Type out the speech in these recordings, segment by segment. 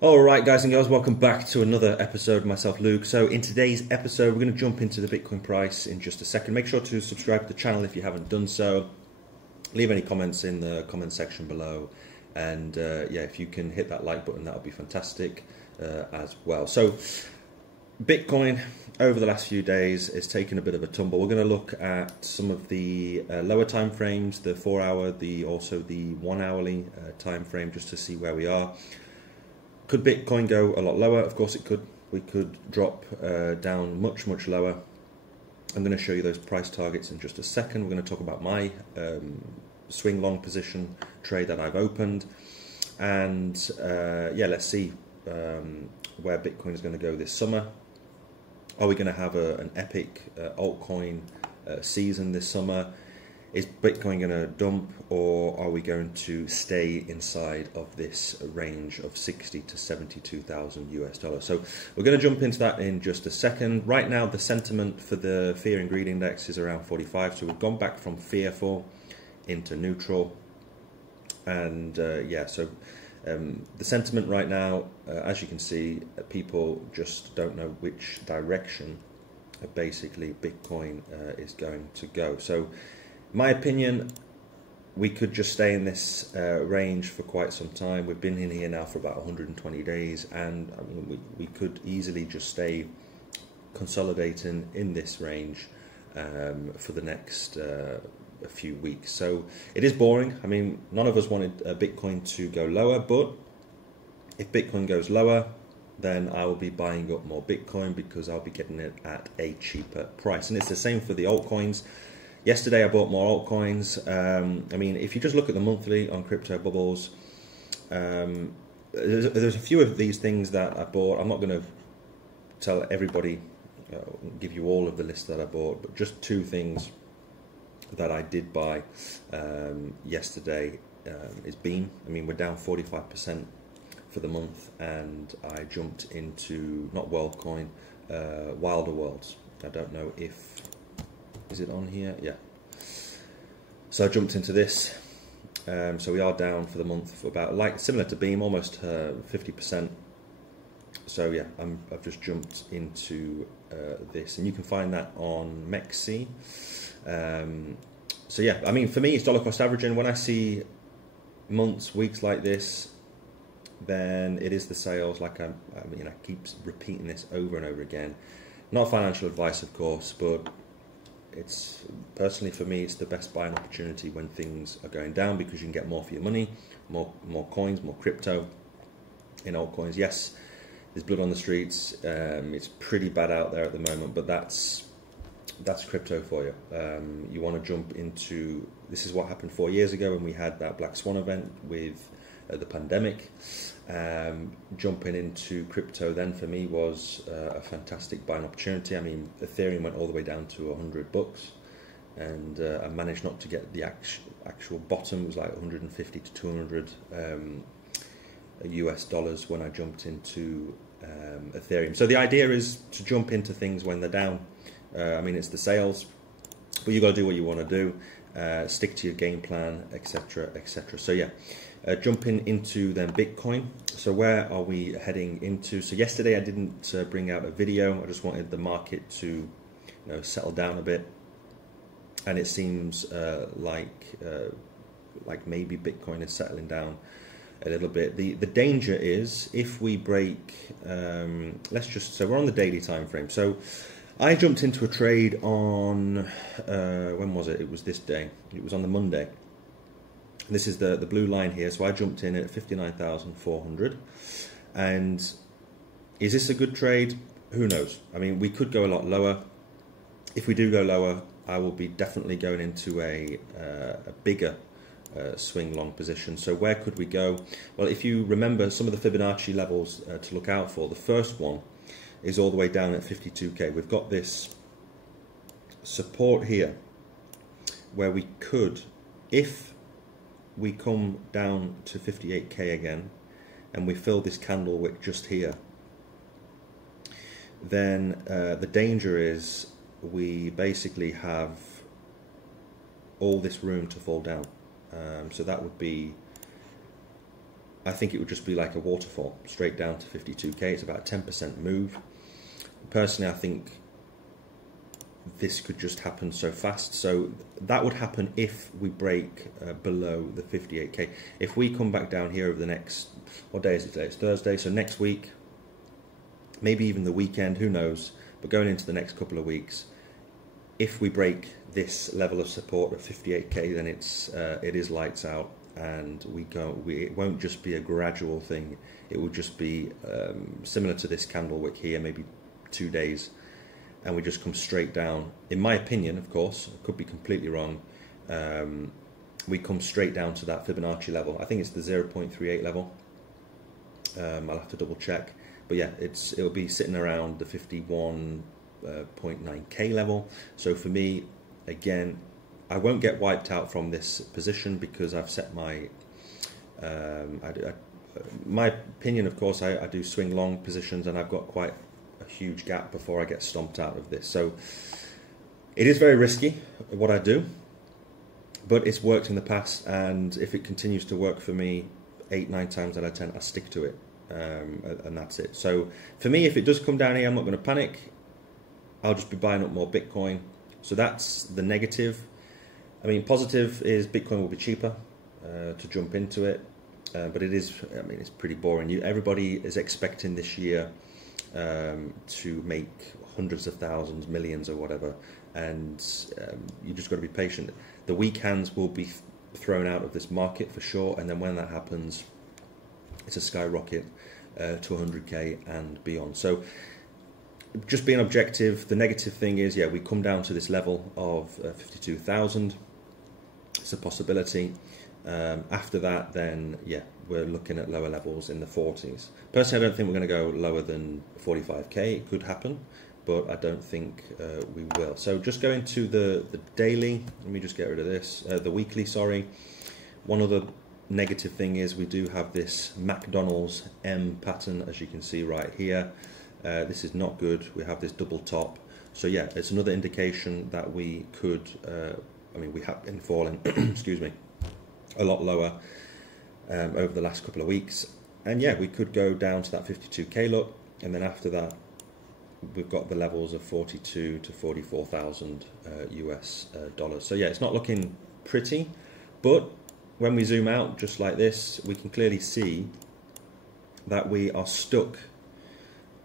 Alright guys and girls, welcome back to another episode of myself, Luke. So in today's episode we're going to jump into the Bitcoin price in just a second. Make sure to subscribe to the channel if you haven't done so. Leave any comments in the comment section below, and yeah, if you can hit that like button, that would be fantastic as well. So Bitcoin over the last few days has taken a bit of a tumble. We're going to look at some of the lower time frames, the 4 hour, also the 1 hourly time frame, just to see where we are. Could Bitcoin go a lot lower? Of course it could. We could drop down much lower. I'm going to show you those price targets in just a second. We're going to talk about my swing long position trade that I've opened, and yeah, let's see where Bitcoin is going to go this summer. Are we going to have an epic altcoin season this summer? Is Bitcoin going to dump, or are we going to stay inside of this range of 60 to 72,000 US dollars? So we're going to jump into that in just a second. Right now the sentiment for the fear and greed index is around 45, so we've gone back from fearful into neutral. And yeah, so the sentiment right now, as you can see, people just don't know which direction basically Bitcoin is going to go. So my opinion, we could just stay in this range for quite some time. We've been in here now for about 120 days, and I mean, we could easily just stay consolidating in this range for the next a few weeks. So it is boring. I mean, none of us wanted Bitcoin to go lower, but if Bitcoin goes lower, then I will be buying up more Bitcoin because I'll be getting it at a cheaper price. And it's the same for the altcoins. Yesterday I bought more altcoins. I mean, if you just look at the monthly on Crypto Bubbles, there's a few of these things that I bought. I'm not going to tell everybody, give you all of the list that I bought, but just two things that I did buy yesterday is Beam. I mean, we're down 45% for the month, and I jumped into, not WorldCoin, Wilder Worlds. I don't know if, is it on here? Yeah. So I jumped into this. So we are down for the month for about, like, similar to Beam, almost 50%. So yeah, I've just jumped into this, and you can find that on Mexi. So yeah, I mean, for me, it's dollar cost averaging. When I see months, weeks like this, then it is the sales. Like I mean, I keep repeating this over and over again. Not financial advice, of course, but it's personally for me, it's the best buying opportunity when things are going down, because you can get more for your money, more coins, more crypto in altcoins. Yes, there's blood on the streets. It's pretty bad out there at the moment, but that's crypto for you. You want to jump into, this is what happened 4 years ago when we had that Black Swan event with the pandemic. Jumping into crypto then for me was a fantastic buying opportunity. I mean, Ethereum went all the way down to $100, and I managed not to get the actual bottom. It was like 150 to 200 US dollars when I jumped into Ethereum. So the idea is to jump into things when they're down. I mean, it's the sales, but you got to do what you want to do, stick to your game plan, etc, etc. So yeah, jumping into then Bitcoin. So where are we heading into? So yesterday I didn't bring out a video. I just wanted the market to, settle down a bit, and it seems like maybe Bitcoin is settling down a little bit. The danger is if we break, so we're on the daily time frame. So I jumped into a trade on, when was it? It was this day. It was on the Monday. This is the blue line here. So I jumped in at 59,400. And is this a good trade? Who knows? I mean, we could go a lot lower. If we do go lower, I will be definitely going into a bigger swing long position. So where could we go? Well, if you remember some of the Fibonacci levels to look out for, the first one is all the way down at 52k. We've got this support here where we could, if we come down to 58k again and we fill this candle wick just here, then the danger is we basically have all this room to fall down. So that would be, I think it would just be like a waterfall straight down to 52k. It's about a 10% move. Personally, I think this could just happen so fast. So that would happen if we break below the 58k. If we come back down here over the next, what day is it today? It's Thursday, so next week, maybe even the weekend, who knows, but going into the next couple of weeks, if we break this level of support at 58k, then it is lights out, and it won't just be a gradual thing. It will just be similar to this candle wick here, maybe 2 days, and we just come straight down. In my opinion, of course, I could be completely wrong, we come straight down to that Fibonacci level. I think it's the 0.38 level. I'll have to double check, but yeah, it'll be sitting around the 51.9k level. So for me, again, I won't get wiped out from this position because I've set my my opinion, of course, I do swing long positions, and I've got quite a huge gap before I get stomped out of this. So it is very risky what I do, but it's worked in the past, and if it continues to work for me 8-9 times out of 10, I stick to it, and that's it. So for me, if it does come down here, I'm not going to panic. I'll just be buying up more Bitcoin. So that's the negative. I mean, positive is Bitcoin will be cheaper to jump into it, but it is, I mean, it's pretty boring. Everybody is expecting this year to make hundreds of thousands, millions or whatever, and you just got to be patient. The weak hands will be thrown out of this market for sure, and then when that happens, it's a skyrocket to 100k and beyond. So just being objective, the negative thing is, yeah, we come down to this level of 52,000. It's a possibility. After that, then yeah, we're looking at lower levels in the 40s. Personally, I don't think we're going to go lower than 45k. It could happen, but I don't think we will. So just going to the daily, let me just get rid of this, the weekly, sorry. One other negative thing is we do have this McDonald's M pattern, as you can see right here. This is not good. We have this double top. So yeah, it's another indication that we could, I mean, we have been falling, excuse me, a lot lower over the last couple of weeks. And yeah, we could go down to that 52k look, and then after that, we've got the levels of 42 to 44,000 US dollars. So yeah, it's not looking pretty, but when we zoom out just like this, we can clearly see that we are stuck,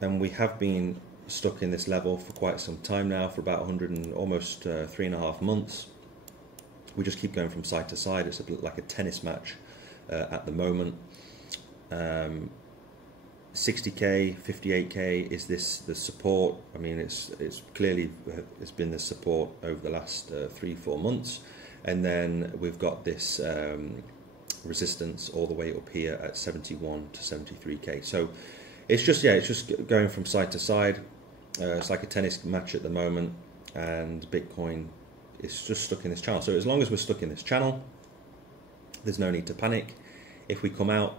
and we have been stuck in this level for quite some time now, for about 100 and almost 3.5 months. We just keep going from side to side. It's a bit like a tennis match at the moment. 60k, 58k, is this the support? I mean, it's clearly, it's been the support over the last 3-4 months, and then we've got this resistance all the way up here at 71 to 73k. So it's just, yeah, it's just going from side to side. It's like a tennis match at the moment, and Bitcoin is just stuck in this channel. So as long as we're stuck in this channel, there's no need to panic. If we come out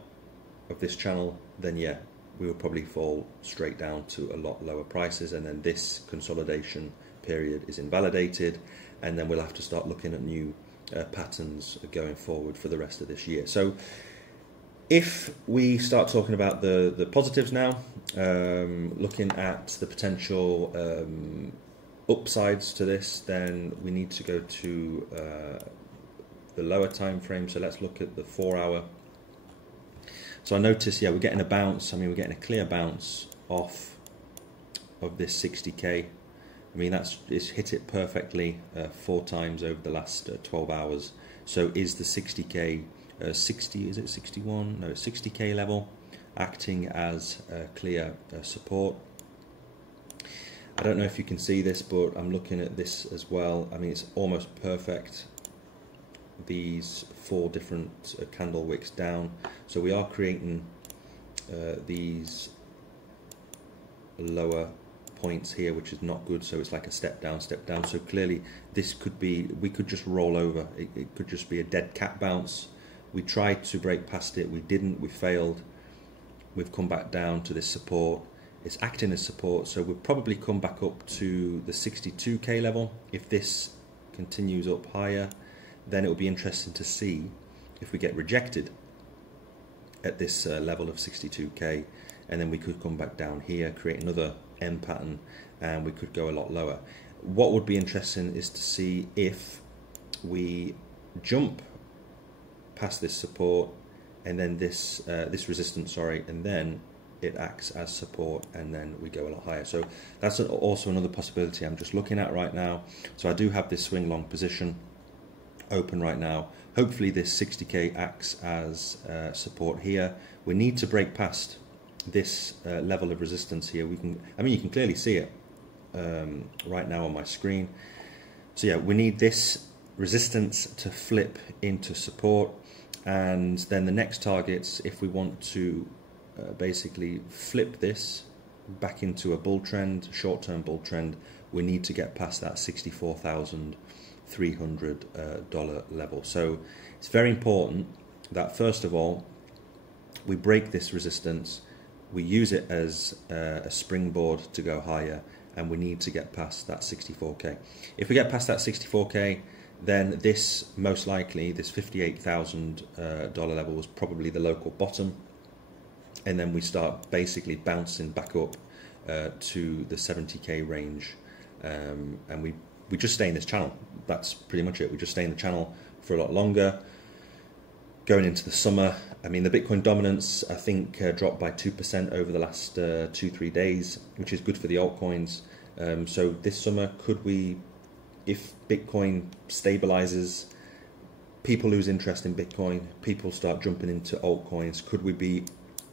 of this channel, then yeah, we will probably fall straight down to a lot lower prices, and then this consolidation period is invalidated, and then we'll have to start looking at new patterns going forward for the rest of this year. So if we start talking about the positives now, looking at the potential upsides to this, then we need to go to the lower time frame. So let's look at the 4-hour. So I notice, yeah, we're getting a bounce. I mean, we're getting a clear bounce off of this 60k. I mean, it's hit it perfectly 4 times over the last 12 hours. So is the 60k 60, is it 61? No, 60k level acting as clear support. I don't know if you can see this, but I'm looking at this as well. I mean, it's almost perfect. These 4 different candle wicks down. So we are creating these lower points here, which is not good. So it's like a step down, step down. So clearly this could be, we could just roll over. It could just be a dead cat bounce. We tried to break past it. We didn't. We failed. We've come back down to this support. It's acting as support. So we'll probably come back up to the 62k level. If this continues up higher, then it will be interesting to see if we get rejected at this level of 62k, and then we could come back down here, create another M pattern, and we could go a lot lower. What would be interesting is to see if we jump past this support and then this this resistance, sorry, and then it acts as support, and then we go a lot higher. So that's also another possibility I'm just looking at right now. So I do have this swing long position open right now. Hopefully this 60k acts as support here. We need to break past this level of resistance here. We can, I mean, you can clearly see it right now on my screen. So yeah, we need this resistance to flip into support, and then the next targets, if we want to basically flip this back into a bull trend, short-term bull trend, we need to get past that $64,300 level. So it's very important that first of all we break this resistance, we use it as a springboard to go higher, and we need to get past that 64k. If we get past that 64k, then this, most likely, this $58,000 level was probably the local bottom, and then we start basically bouncing back up to the 70k range, and we just stay in this channel. That's pretty much it. We just stay in the channel for a lot longer. Going into the summer, I mean, the Bitcoin dominance, I think, dropped by 2% over the last 2-3 days, which is good for the altcoins. So this summer, could we, if Bitcoin stabilizes, people lose interest in Bitcoin, people start jumping into altcoins, could we be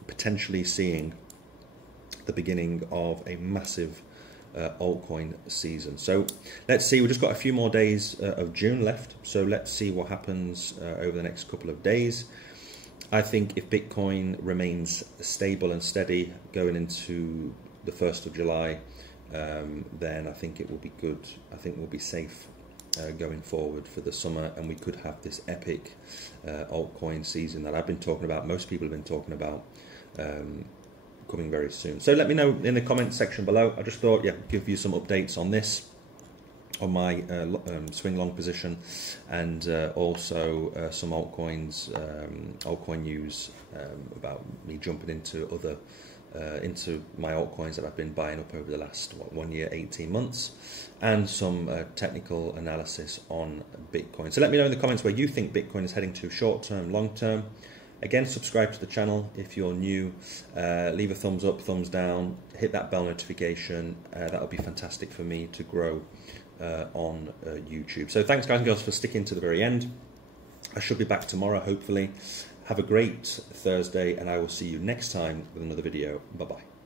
potentially seeing the beginning of a massive altcoin season? So let's see, we've just got a few more days of June left, so let's see what happens over the next couple of days. I think if Bitcoin remains stable and steady going into the 1st of July, then I think it will be good. I think we'll be safe going forward for the summer, and we could have this epic altcoin season that I've been talking about, most people have been talking about, coming very soon. So let me know in the comments section below. I just thought, yeah, give you some updates on this, on my swing long position, and also some altcoins, altcoin news about me jumping into other into my altcoins that I've been buying up over the last 1 year, 18 months, and some technical analysis on Bitcoin. So let me know in the comments where you think Bitcoin is heading to, short term, long term. Again, subscribe to the channel if you're new, leave a thumbs up, thumbs down, hit that bell notification. That'll be fantastic for me to grow on YouTube. So thanks guys and girls for sticking to the very end. I should be back tomorrow, hopefully. Have a great Thursday, and I will see you next time with another video. Bye-bye.